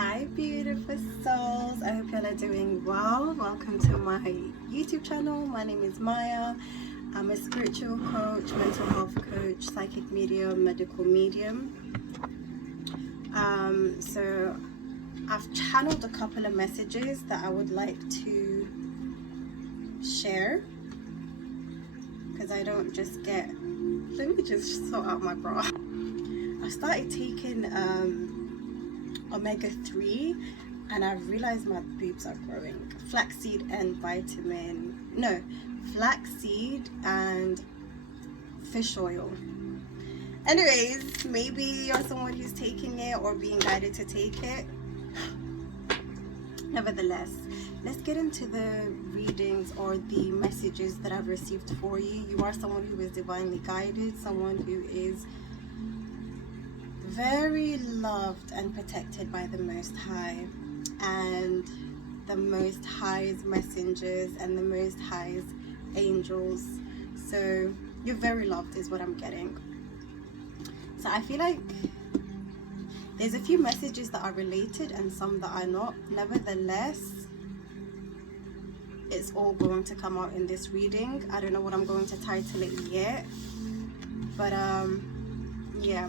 Hi beautiful souls, I hope y'all are doing well. Welcome to my YouTube channel. My name is Maya. I'm a spiritual coach, mental health coach, psychic medium, medical medium. So I've channeled a couple of messages that I would like to share because I don't just get, let me just sort out my bra. I started taking omega-3 and I realized my boobs are growing. Flaxseed and fish oil. Anyways, maybe you're someone who's taking it or being guided to take it. Nevertheless, let's get into the readings or the messages that I've received for you. You are someone who is divinely guided, someone who is very loved and protected by the Most High, and the Most High's messengers and the Most High's angels. So you're very loved is what I'm getting. So I feel like there's a few messages that are related and some that are not. Nevertheless, it's all going to come out in this reading. I don't know what I'm going to title it yet, but yeah,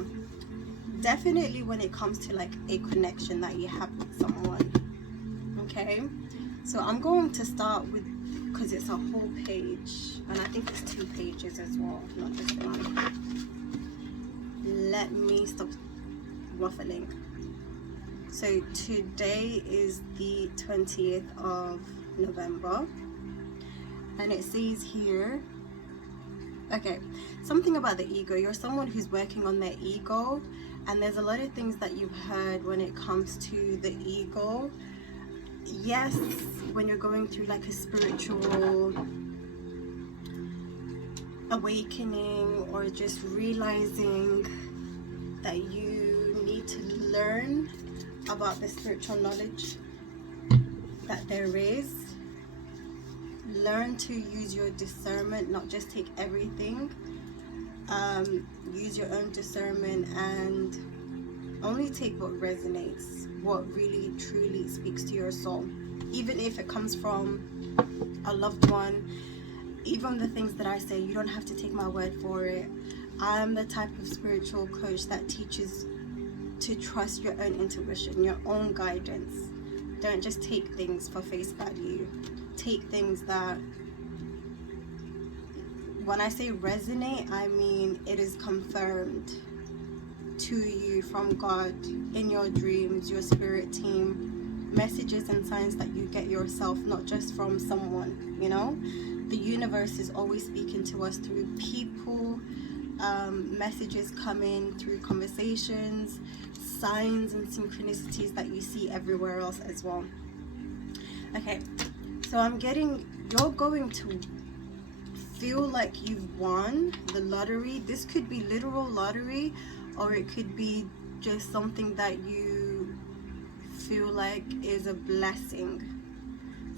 definitely when it comes to like a connection that you have with someone. Okay, so I'm going to start with, because it's a whole page and I think it's 2 pages as well, not just one. Let me stop waffling. So today is the 20th of November and it says here, okay, something about the ego. You're someone who's working on their ego, and there's a lot of things that you've heard when it comes to the ego. Yes, when you're going through like a spiritual awakening or just realizing that you need to learn about the spiritual knowledge that there is, learn to use your discernment, not just take everything. Use your own discernment and only take what resonates, what really truly speaks to your soul, even if it comes from a loved one. Even the things that I say, you don't have to take my word for it. I'm the type of spiritual coach that teaches to trust your own intuition, your own guidance. Don't just take things for face value. Take things that, when I say resonate, I mean it is confirmed to you from God in your dreams, your spirit team, messages and signs that you get yourself, not just from someone, you know. The universe is always speaking to us through people, messages coming through conversations, signs and synchronicities that you see everywhere else as well. Okay, so I'm getting, you're going to feel like you've won the lottery. This could be literal lottery, or it could be just something that you feel like is a blessing,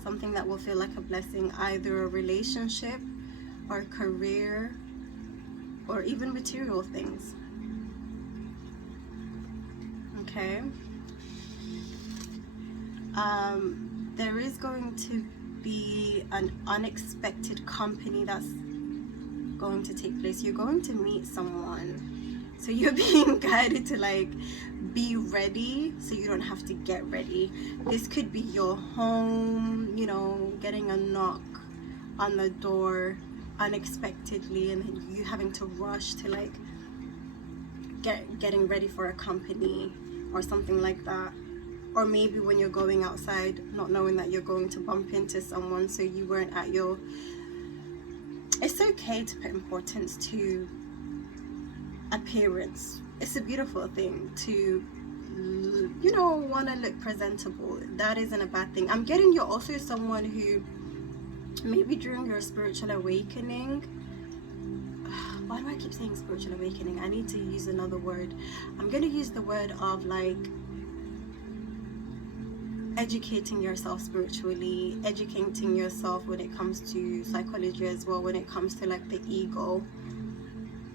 something that will feel like a blessing, either a relationship or career or even material things. Okay, there is going to be an unexpected company that's going to take place. You're going to meet someone, so you're being guided to like be ready so you don't have to get ready. This could be your home, you know, getting a knock on the door unexpectedly and then you having to rush to like getting ready for a company or something like that. Or maybe when you're going outside, not knowing that you're going to bump into someone, so you weren't at your... It's okay to put importance to appearance. It's a beautiful thing to, you know, want to look presentable. That isn't a bad thing. I'm getting you're also someone who maybe during your spiritual awakening, why do I keep saying spiritual awakening? I need to use another word. I'm going to use the word of like educating yourself spiritually, educating yourself when it comes to psychology as well, when it comes to like the ego,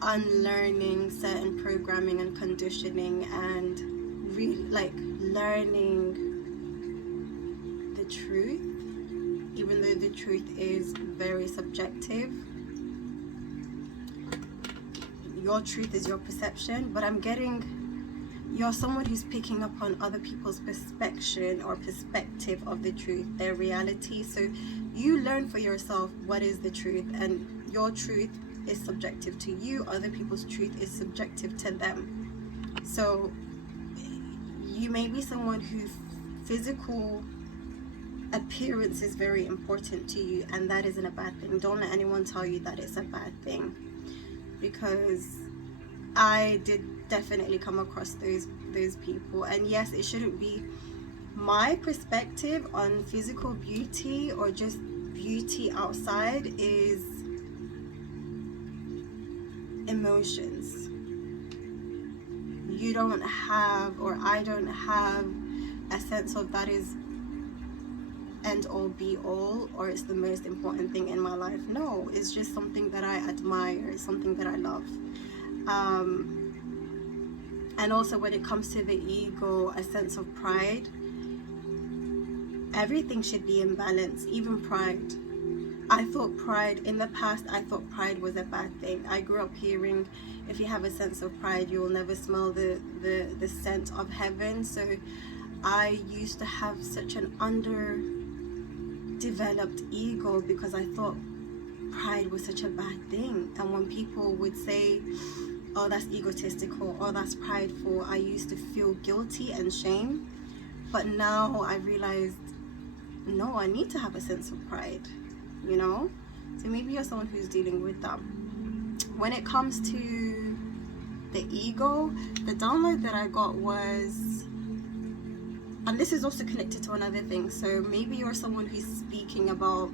unlearning certain programming and conditioning, and really like learning the truth, even though the truth is very subjective. Your truth is your perception, but I'm getting you're someone who's picking up on other people's perception or perspective of the truth, their reality. So you learn for yourself what is the truth, and your truth is subjective to you, other people's truth is subjective to them. So you may be someone who physical appearance is very important to you, and that isn't a bad thing. Don't let anyone tell you that it's a bad thing, because I did definitely come across those people. And yes, it shouldn't be my perspective on physical beauty or just beauty outside is emotions. You don't have, or I don't have, a sense of that is end all be all, or it's the most important thing in my life. No, it's just something that I admire, it's something that I love. And also when it comes to the ego, a sense of pride, everything should be in balance, even pride. I thought pride, in the past, I thought pride was a bad thing. I grew up hearing, if you have a sense of pride, you will never smell the scent of heaven. So I used to have such an underdeveloped ego because I thought pride was such a bad thing. And when people would say, oh, that's egotistical, oh, that's prideful, I used to feel guilty and shame. But now I realized, no, I need to have a sense of pride, you know? So maybe you're someone who's dealing with that. When it comes to the ego, the download that I got was, and this is also connected to another thing, so maybe you're someone who's speaking about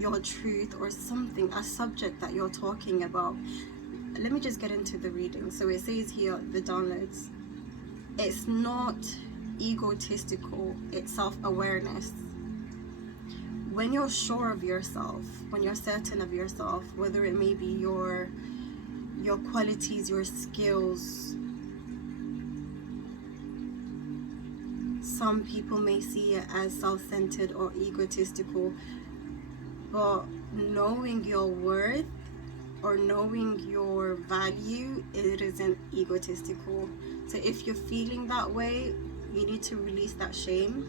your truth or something, a subject that you're talking about. Let me just get into the reading. So it says here, the downloads, it's not egotistical, it's self-awareness. When you're sure of yourself, when you're certain of yourself, whether it may be your qualities, your skills, some people may see it as self-centered or egotistical, but knowing your worth or knowing your value, it isn't egotistical. So if you're feeling that way, you need to release that shame,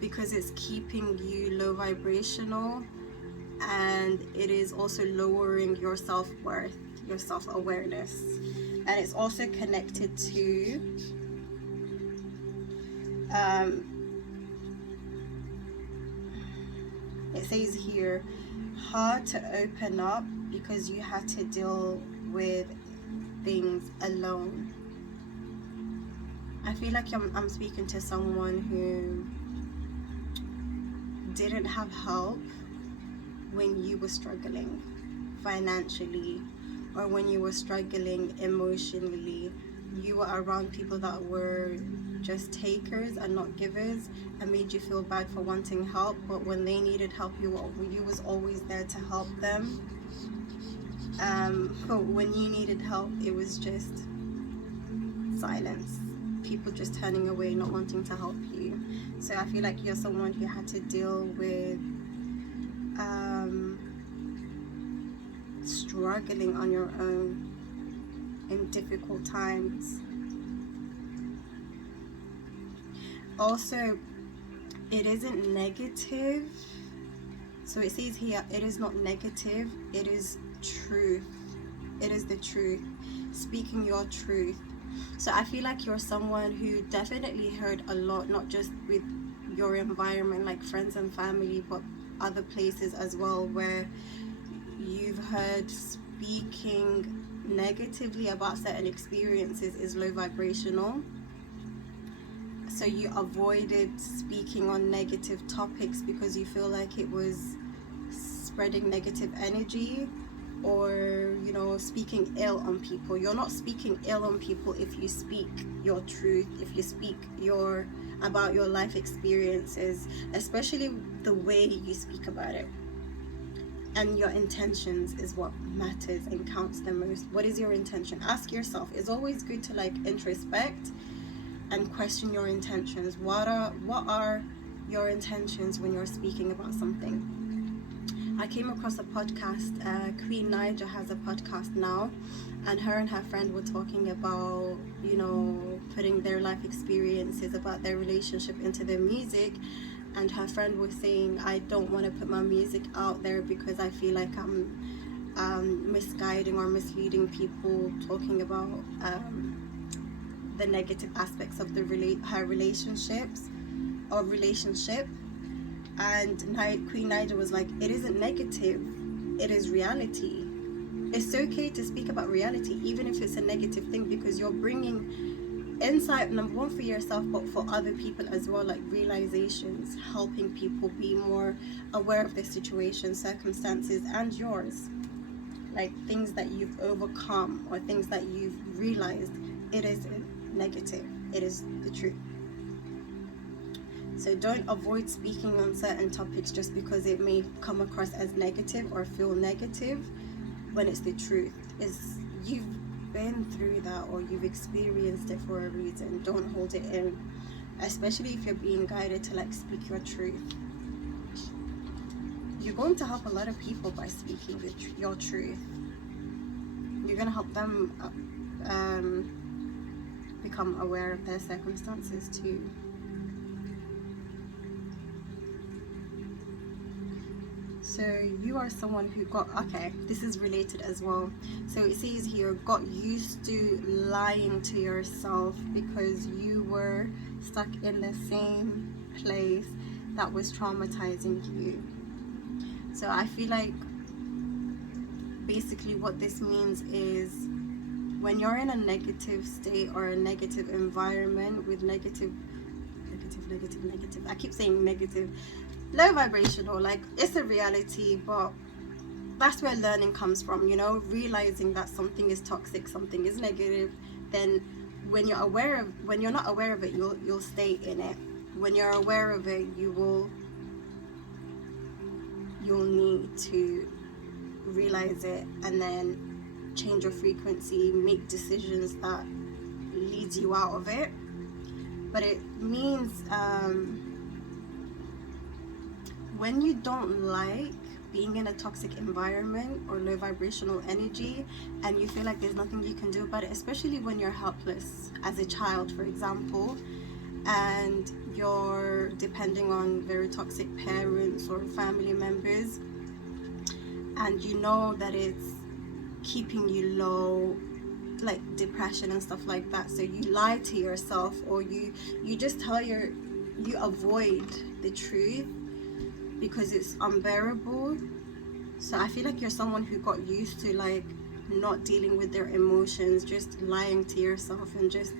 because it's keeping you low vibrational, and it is also lowering your self-worth, your self-awareness. And it's also connected to it says here, hard to open up because you had to deal with things alone. I feel like I'm speaking to someone who didn't have help when you were struggling financially, or when you were struggling emotionally. You were around people that were just takers and not givers, and made you feel bad for wanting help, but when they needed help, you was always there to help them. But when you needed help, it was just silence, people just turning away, not wanting to help you. So I feel like you're someone who had to deal with struggling on your own in difficult times. Also, it isn't negative. So it says here, it is not negative, it is truth. It is the truth, speaking your truth. So I feel like you're someone who definitely heard a lot, not just with your environment like friends and family, but other places as well, where you've heard speaking negatively about certain experiences is low vibrational. So you avoided speaking on negative topics because you feel like it was spreading negative energy, or, you know, speaking ill on people. You're not speaking ill on people if you speak your truth, if you speak about your life experiences, especially the way you speak about it. And your intentions is what matters and counts the most. What is your intention? Ask yourself. It's always good to like introspect and question your intentions. What are your intentions when you're speaking about something? I came across a podcast. Queen Naija has a podcast now, and her friend were talking about, you know, putting their life experiences about their relationship into their music. And her friend was saying, I don't want to put my music out there because I feel like I'm misguiding or misleading people, talking about the negative aspects of her relationships or relationship. And Queen Naija was like, it isn't negative, it is reality. It's okay to speak about reality, even if it's a negative thing, because you're bringing insight, number one, for yourself, but for other people as well, like realizations, helping people be more aware of their situation, circumstances, and yours, like things that you've overcome or things that you've realized. It isn't negative, it is the truth. So don't avoid speaking on certain topics just because it may come across as negative or feel negative, when it's the truth. You've been through that or you've experienced it for a reason. Don't hold it in, especially if you're being guided to like speak your truth. You're going to help a lot of people by speaking your truth. You're going to help them become aware of their circumstances too. So you are someone who this is related as well. So it says here, got used to lying to yourself because you were stuck in the same place that was traumatizing you. So I feel like basically what this means is, when you're in a negative state or a negative environment with negative, I keep saying negative, low vibrational, like it's a reality, but that's where learning comes from, you know, realizing that something is toxic, something is negative. Then when you're not aware of it, you'll stay in it. When you're aware of it, you'll need to realize it and then change your frequency, make decisions that leads you out of it. But it means when you don't like being in a toxic environment or low vibrational energy, and you feel like there's nothing you can do about it, especially when you're helpless as a child, for example, and you're depending on very toxic parents or family members, and you know that it's keeping you low, like depression and stuff like that. So you lie to yourself, or you just you avoid the truth because it's unbearable. So I feel like you're someone who got used to like not dealing with their emotions, just lying to yourself and just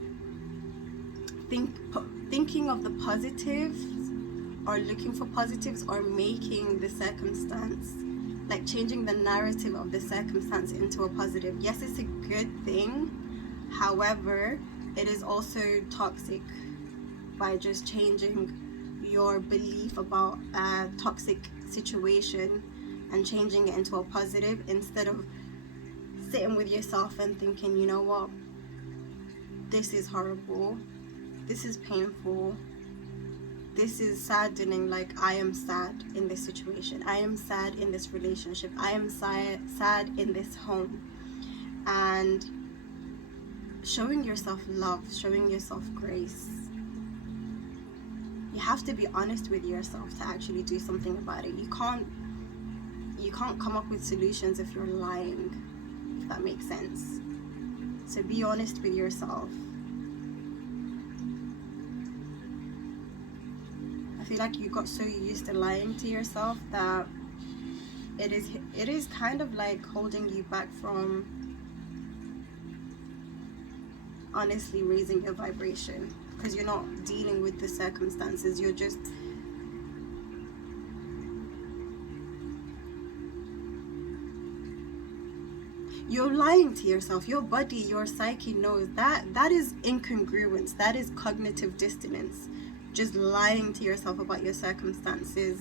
thinking of the positives or looking for positives or making the circumstance, like changing the narrative of the circumstance into a positive. Yes, it's a good thing. However, it is also toxic by just changing your belief about a toxic situation and changing it into a positive, instead of sitting with yourself and thinking, you know what, this is horrible, this is painful, this is saddening, like I am sad in this situation, I am sad in this relationship, I am sad in this home. And showing yourself love, showing yourself grace. You have to be honest with yourself to actually do something about it. You can't come up with solutions if you're lying, if that makes sense. So be honest with yourself. I feel like you got so used to lying to yourself that it is kind of like holding you back from honestly raising your vibration, because you're not dealing with the circumstances, you're lying to yourself. Your body, your psyche knows that is incongruence, that is cognitive dissonance. Just lying to yourself about your circumstances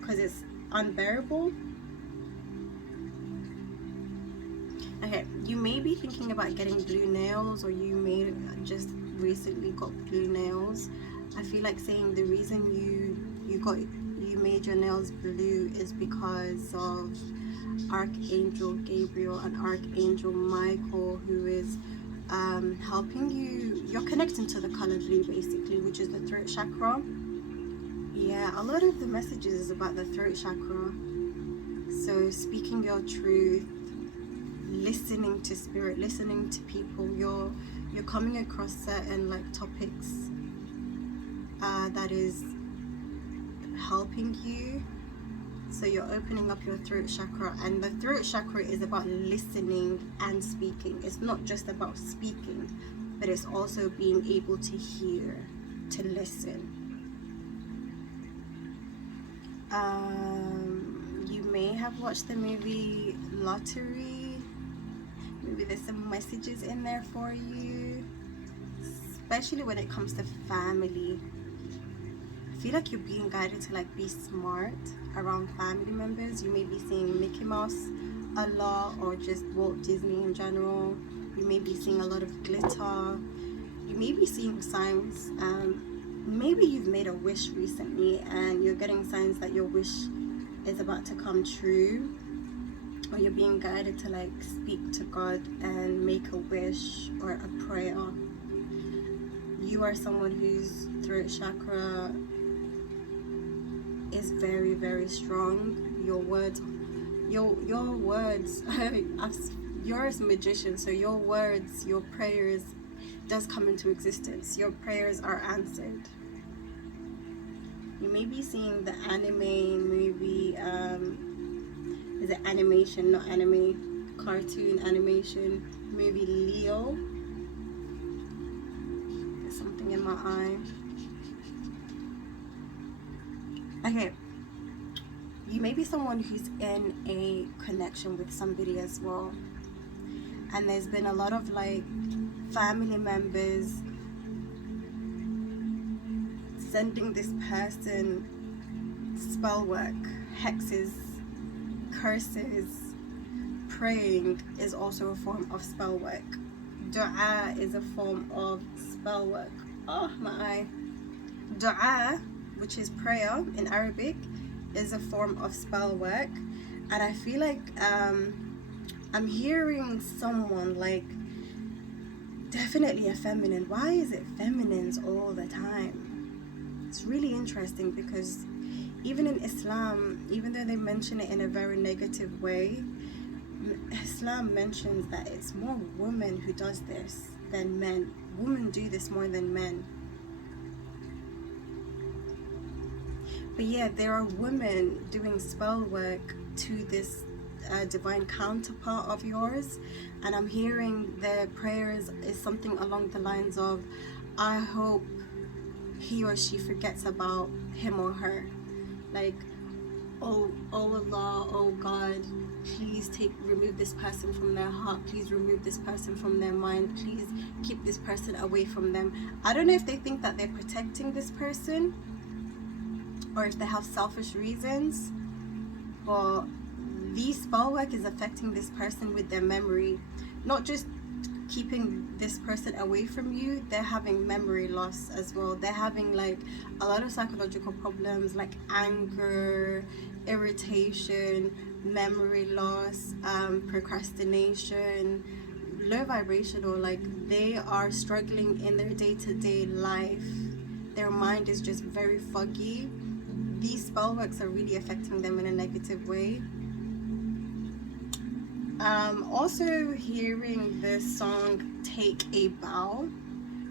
because it's unbearable. Okay, you may be thinking about getting blue nails, or you may just recently got blue nails. I feel like saying the reason you made your nails blue is because of Archangel Gabriel and Archangel Michael, who is helping you. You're connecting to the color blue basically, which is the throat chakra. Yeah, a lot of the messages is about the throat chakra. So speaking your truth, listening to spirit, listening to people. You're coming across certain like topics that is helping you. So you're opening up your throat chakra, and the throat chakra is about listening and speaking. It's not just about speaking, but it's also being able to hear, to listen. You may have watched the movie Lottery. Maybe there's some messages in there for you, especially when it comes to family. I feel like you're being guided to like be smart around family members. You may be seeing Mickey Mouse a lot, or just Walt Disney in general. You may be seeing a lot of glitter. You may be seeing signs. Maybe you've made a wish recently and you're getting signs that your wish is about to come true, or you're being guided to like speak to God and make a wish or a prayer. You are someone whose throat chakra is very, very strong. Your words, you're a magician, so your words, your prayers does come into existence. Your prayers are answered. You may be seeing the anime movie, is it animation, not anime, cartoon animation movie Leo. There's something in my eye. Okay, you may be someone who's in a connection with somebody as well, and there's been a lot of like family members sending this person spell work, hexes, curses. Praying is also a form of spell work. Dua is a form of spell work. Oh my eye. Dua, which is prayer in Arabic, is a form of spell work. And I feel like I'm hearing someone like, definitely a feminine. Why is it feminines all the time? It's really interesting, because even in Islam, even though they mention it in a very negative way, Islam mentions that it's more women who does this than men. Women do this more than men. But yeah, there are women doing spell work to this divine counterpart of yours, and I'm hearing their prayers is something along the lines of, I hope he or she forgets about him or her. Like, oh Allah, oh God, please remove this person from their heart, please remove this person from their mind, please keep this person away from them. I don't know if they think that they're protecting this person, or if they have selfish reasons, but this spell work is affecting this person with their memory. Not just keeping this person away from you, they're having memory loss as well. They're having like a lot of psychological problems like anger, irritation, memory loss, procrastination, low vibrational. Like, they are struggling in their day-to-day life. Their mind is just very foggy. These spell works are really affecting them in a negative way. Also hearing the song Take a Bow.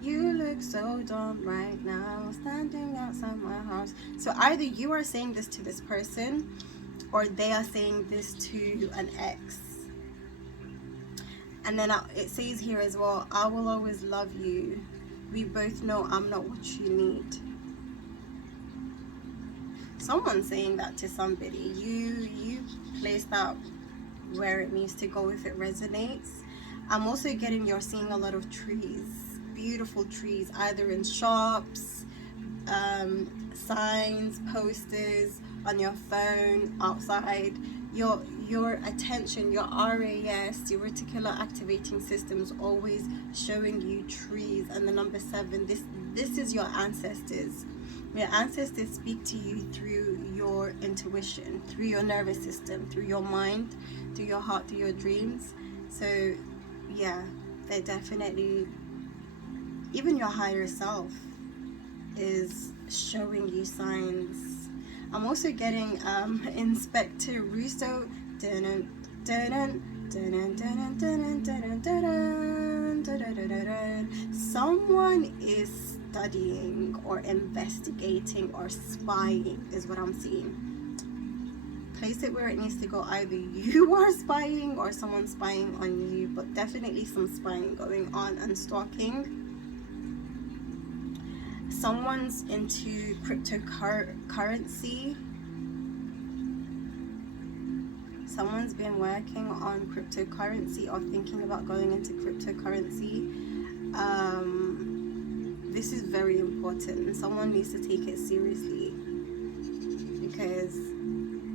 You look so dumb right now, standing outside my house. So either you are saying this to this person, or they are saying this to an ex. And then it says here as well, I will always love you. We both know I'm not what you need. Someone's saying that to somebody. You place that where it needs to go if it resonates. I'm also getting, you're seeing a lot of trees, beautiful trees, either in shops, signs, posters, on your phone, outside. your attention, your RAS, your reticular activating system is always showing you trees. And the number 7, this is your ancestors. Your ancestors speak to you through your intuition, through your nervous system, through your mind, through your heart, through your dreams. So yeah, they're definitely, even your higher self is showing you signs. I'm also getting Inspector Russo. Someone is studying or investigating or spying is what I'm seeing. Place it where it needs to go. Either you are spying or someone's spying on you, but definitely some spying going on and stalking. Someone's into cryptocurrency. Someone's been working on cryptocurrency or thinking about going into cryptocurrency. This is very important, and someone needs to take it seriously because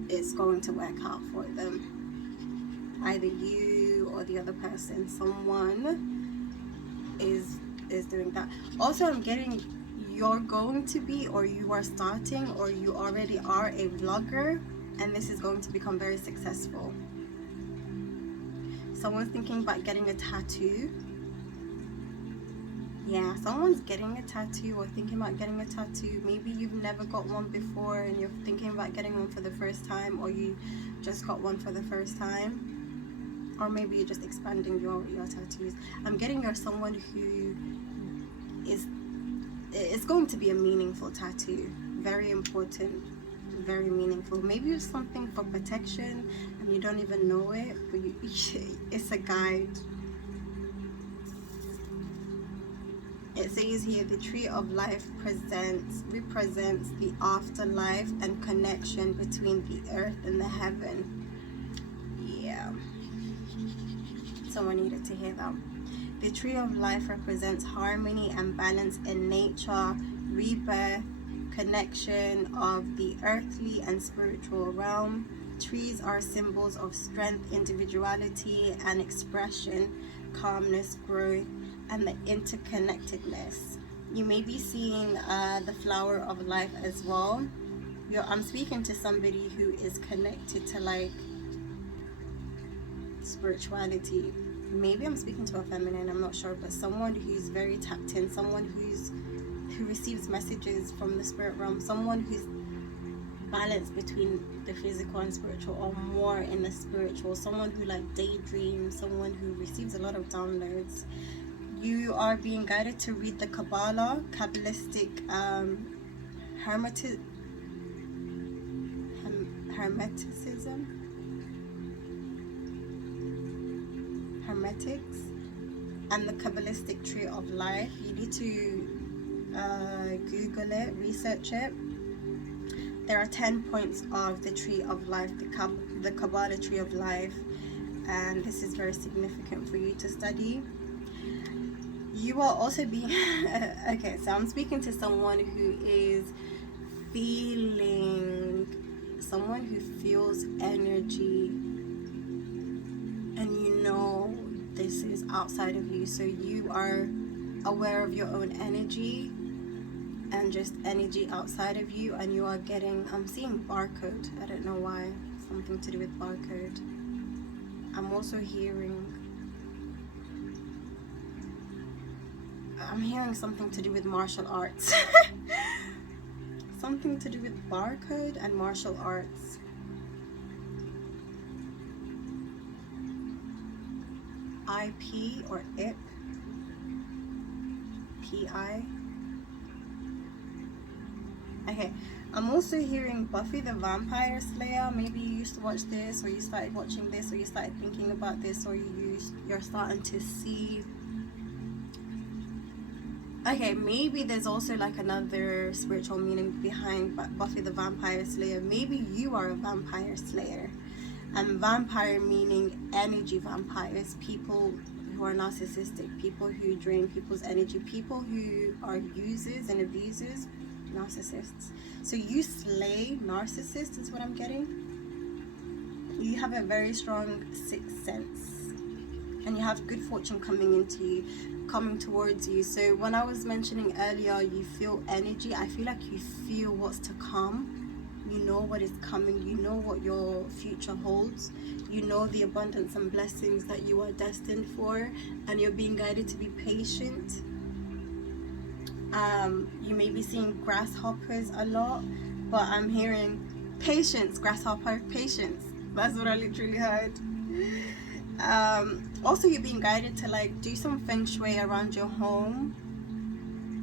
it's going to work out for them. Either you or the other person. Someone is doing that. Also, I'm getting you're going to be, or you are starting, or you already are a vlogger, and this is going to become very successful. Someone's thinking about getting a tattoo. Yeah, someone's getting a tattoo or thinking about getting a tattoo. Maybe you've never got one before and you're thinking about getting one for the first time, or you just got one for the first time, or maybe you're just expanding your tattoos. I'm getting you're someone who is, it's going to be a meaningful tattoo, very important, very meaningful. Maybe it's something for protection and you don't even know it, but it's a guide. It says here, the tree of life represents the afterlife and connection between the earth and the heaven. Yeah, someone needed to hear that. The tree of life represents harmony and balance in nature, rebirth, connection of the earthly and spiritual realm. Trees are symbols of strength, individuality and expression, calmness, growth, and the interconnectedness. You may be seeing the flower of life as well. I'm speaking to somebody who is connected to like spirituality. Maybe I'm speaking to a feminine, I'm not sure, but someone who's very tapped in, someone who receives messages from the spirit realm, someone who's balanced between the physical and spiritual, or more in the spiritual, someone who like daydreams, someone who receives a lot of downloads. You are being guided to read the Kabbalah, Kabbalistic hermeticism, hermetics, and the Kabbalistic tree of life. You need to Google it, research it. There are 10 points of the tree of life, the Kabbalah tree of life, and this is very significant for you to study. You are also being okay, so I'm speaking to someone who is someone who feels energy, and you know this is outside of you, so you are aware of your own energy and just energy outside of you, and you are getting, I'm seeing barcode. I don't know why, something to do with barcode. I'm also hearing something to do with martial arts. Something to do with barcode and martial arts. IP or IP. PI. Okay, I'm also hearing Buffy the Vampire Slayer. Maybe you used to watch this, or you started watching this, or you started thinking about this, or you're starting to see. Okay, maybe there's also like another spiritual meaning behind Buffy the Vampire Slayer. Maybe you are a vampire slayer. And vampire meaning energy vampires, people who are narcissistic, people who drain people's energy, people who are users and abusers, narcissists. So you slay narcissists is what I'm getting. you have a very strong sixth sense, and you have good fortune coming towards you. So when I was mentioning earlier, you feel energy, I feel like you feel what's to come. You know what is coming, you know what your future holds, you know the abundance and blessings that you are destined for, and you're being guided to be patient. You may be seeing grasshoppers a lot, but I'm hearing patience, grasshopper, patience. That's what I literally heard. Also, you're being guided to like do some feng shui around your home,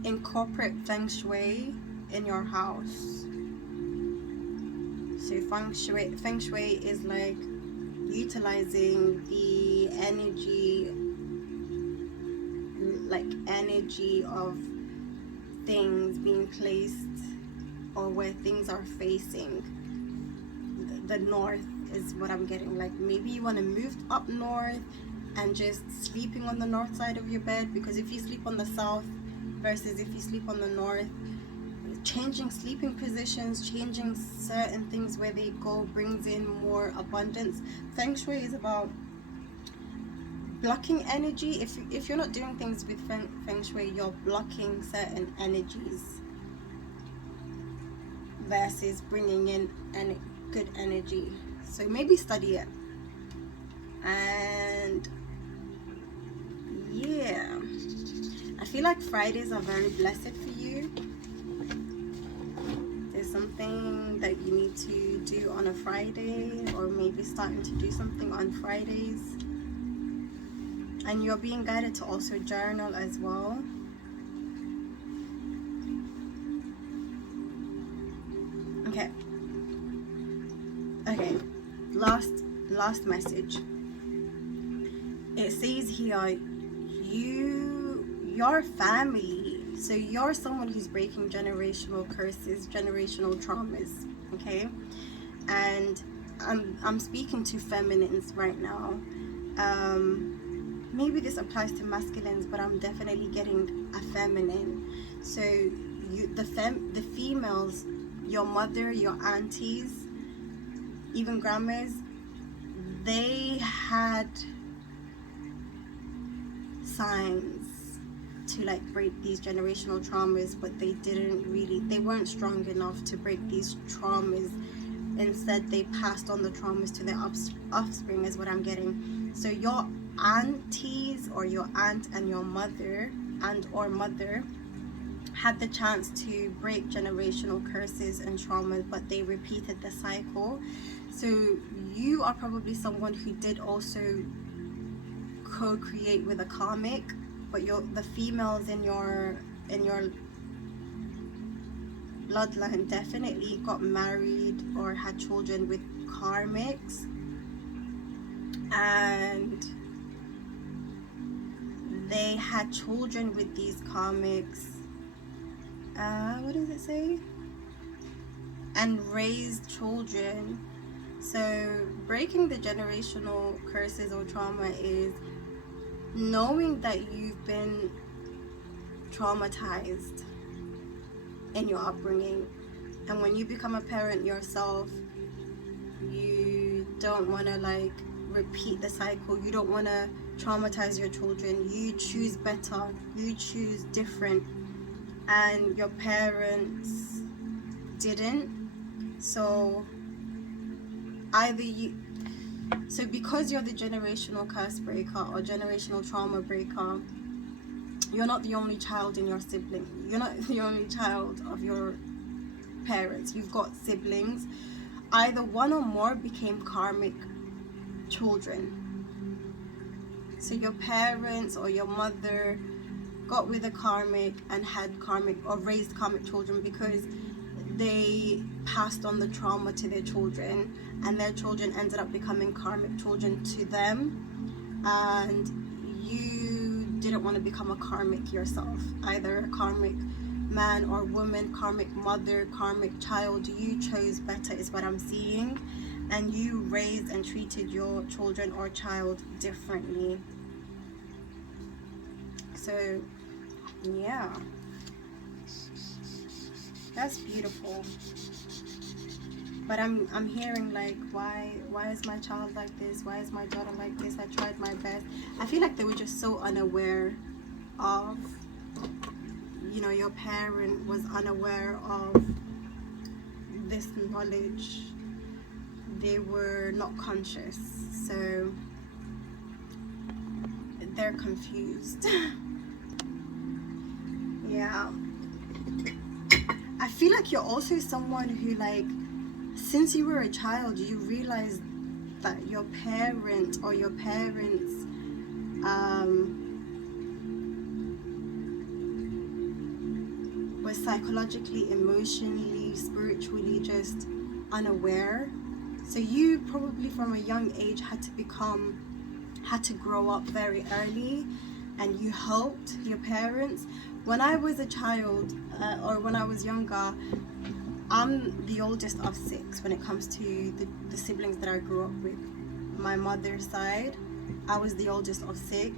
incorporate feng shui in your house. So feng shui is like utilizing the energy of things being placed, or where things are facing. The north is what I'm getting. Like maybe you want to move up north and just sleeping on the north side of your bed, because if you sleep on the south versus if you sleep on the north, changing sleeping positions, changing certain things where they go brings in more abundance. Feng shui is about blocking energy. If you're not doing things with feng shui, you're blocking certain energies versus bringing in good energy. So maybe study it. And yeah, I feel like Fridays are very blessed for you. There's something that you need to do on a Friday, or maybe starting to do something on Fridays. And you're being guided to also journal as well. Okay, last message. It says here, your family, so you're someone who's breaking generational curses, generational traumas, okay? And I'm speaking to feminines right now. Maybe this applies to masculines, but I'm definitely getting a feminine. So the females, your mother, your aunties, even grandmas, they had signs to like break these generational traumas, but they weren't strong enough to break these traumas. Instead, they passed on the traumas to their offspring, is what I'm getting. So your aunties, or your aunt and your mother had the chance to break generational curses and traumas, but they repeated the cycle. So you are probably someone who did also co-create with a karmic, but the females in your bloodline definitely got married or had children with karmics, and they had children with these karmics. What does it say? And raised children. So breaking the generational curses or trauma is knowing that you've been traumatized in your upbringing, and when you become a parent yourself, you don't want to like repeat the cycle. You don't want to traumatize your children. You choose better, you choose different, and your parents didn't. So because you're the generational curse breaker or generational trauma breaker, you're not the only child in your sibling. You're not the only child of your parents. You've got siblings. Either one or more became karmic children. So your parents or your mother got with a karmic and had karmic or raised karmic children because they passed on the trauma to their children, and their children ended up becoming karmic children to them, and you didn't want to become a karmic yourself, either a karmic man or woman, karmic mother, karmic child. You chose better is what I'm seeing, and you raised and treated your children or child differently. So yeah, that's beautiful. But I'm hearing like, why is my child like this? Why is my daughter like this? I tried my best. I feel like they were just so unaware of, you know, your parent was unaware of this knowledge. They were not conscious, so they're confused. Yeah. I feel like you're also someone who, like, since you were a child, you realized that your parent or your parents was psychologically, emotionally, spiritually just unaware. So you probably from a young age had to grow up very early, and you helped your parents. When I was a child, or when I was younger, I'm the oldest of 6 when it comes to the siblings that I grew up with. My mother's side, I was the oldest of 6,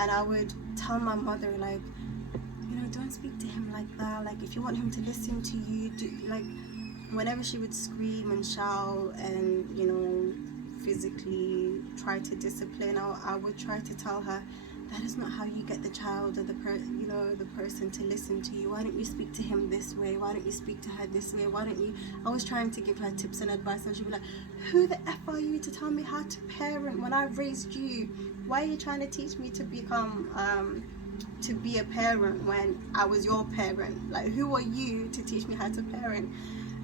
and I would tell my mother, like, you know, don't speak to him like that. Like, if you want him to listen to you, do, like, whenever she would scream and shout and, you know, physically try to discipline, I would try to tell her, that is not how you get the child or the person to listen to you. Why don't you speak to him this way? Why don't you speak to her this way? Why don't you? I was trying to give her tips and advice, and she'd be like, who the F are you to tell me how to parent when I raised you? Why are you trying to teach me to become to be a parent when I was your parent? Like, who are you to teach me how to parent?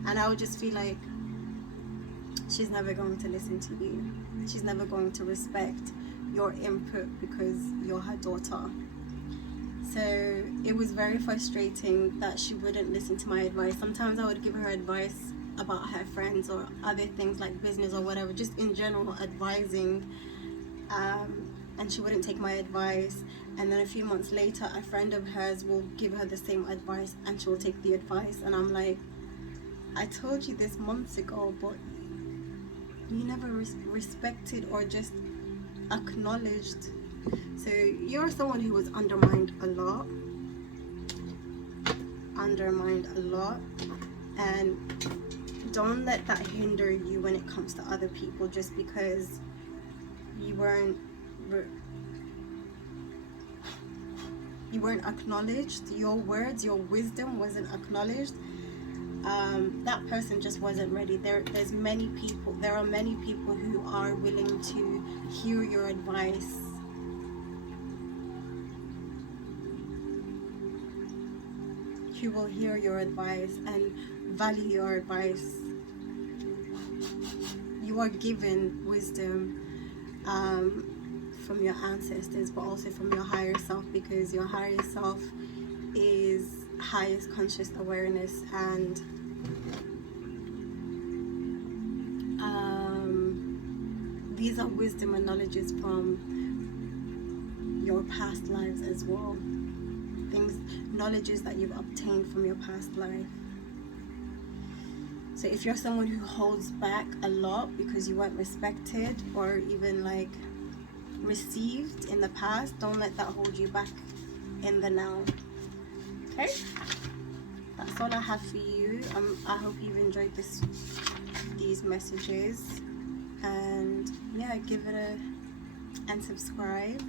And I would just feel like, she's never going to listen to you. She's never going to respect your input because you're her daughter. So it was very frustrating that she wouldn't listen to my advice. Sometimes I would give her advice about her friends or other things like business or whatever, just in general advising, and she wouldn't take my advice. And then a few months later, a friend of hers will give her the same advice and she will take the advice, and I'm like, I told you this months ago, but you never respected or just acknowledged. So you're someone who was undermined a lot, and don't let that hinder you when it comes to other people, just because you weren't acknowledged. Your words, your wisdom wasn't acknowledged. That person just wasn't ready. There are many people who are willing to hear your advice, who will hear your advice and value your advice. You are given wisdom from your ancestors, but also from your higher self, because your higher self is highest conscious awareness, and these are wisdom and knowledges from your past lives as well. Knowledges that you've obtained from your past life. So if you're someone who holds back a lot because you weren't respected or even like received in the past, don't let that hold you back in the now. Okay, that's all I have for you. I hope you've enjoyed these messages, and yeah, give it and subscribe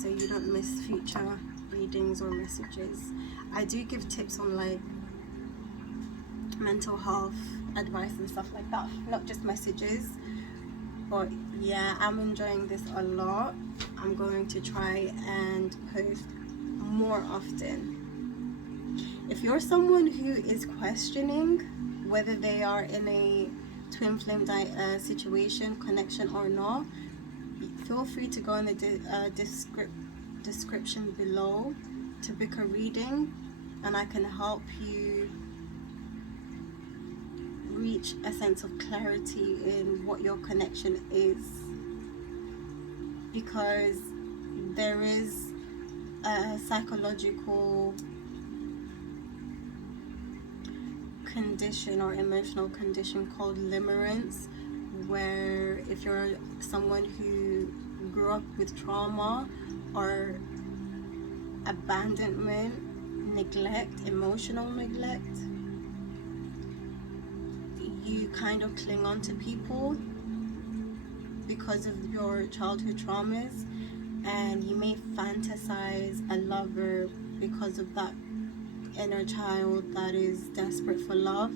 so you don't miss future readings or messages. I do give tips on like mental health advice and stuff like that, not just messages. But yeah, I'm enjoying this a lot. I'm going to try and post more often. If you're someone who is questioning whether they are in a twin flame situation, connection or not, feel free to go in the description below to book a reading, and I can help you reach a sense of clarity in what your connection is, because there is a psychological condition or emotional condition called limerence, where if you're someone who grew up with trauma or abandonment, neglect, emotional neglect, you kind of cling on to people because of your childhood traumas, and you may fantasize a lover because of that inner child that is desperate for love.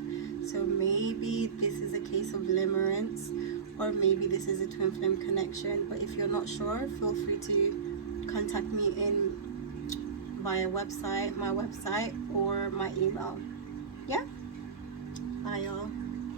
So maybe this is a case of limerence, or maybe this is a twin flame connection. But if you're not sure, feel free to contact me via my website, or my email. Yeah, bye y'all.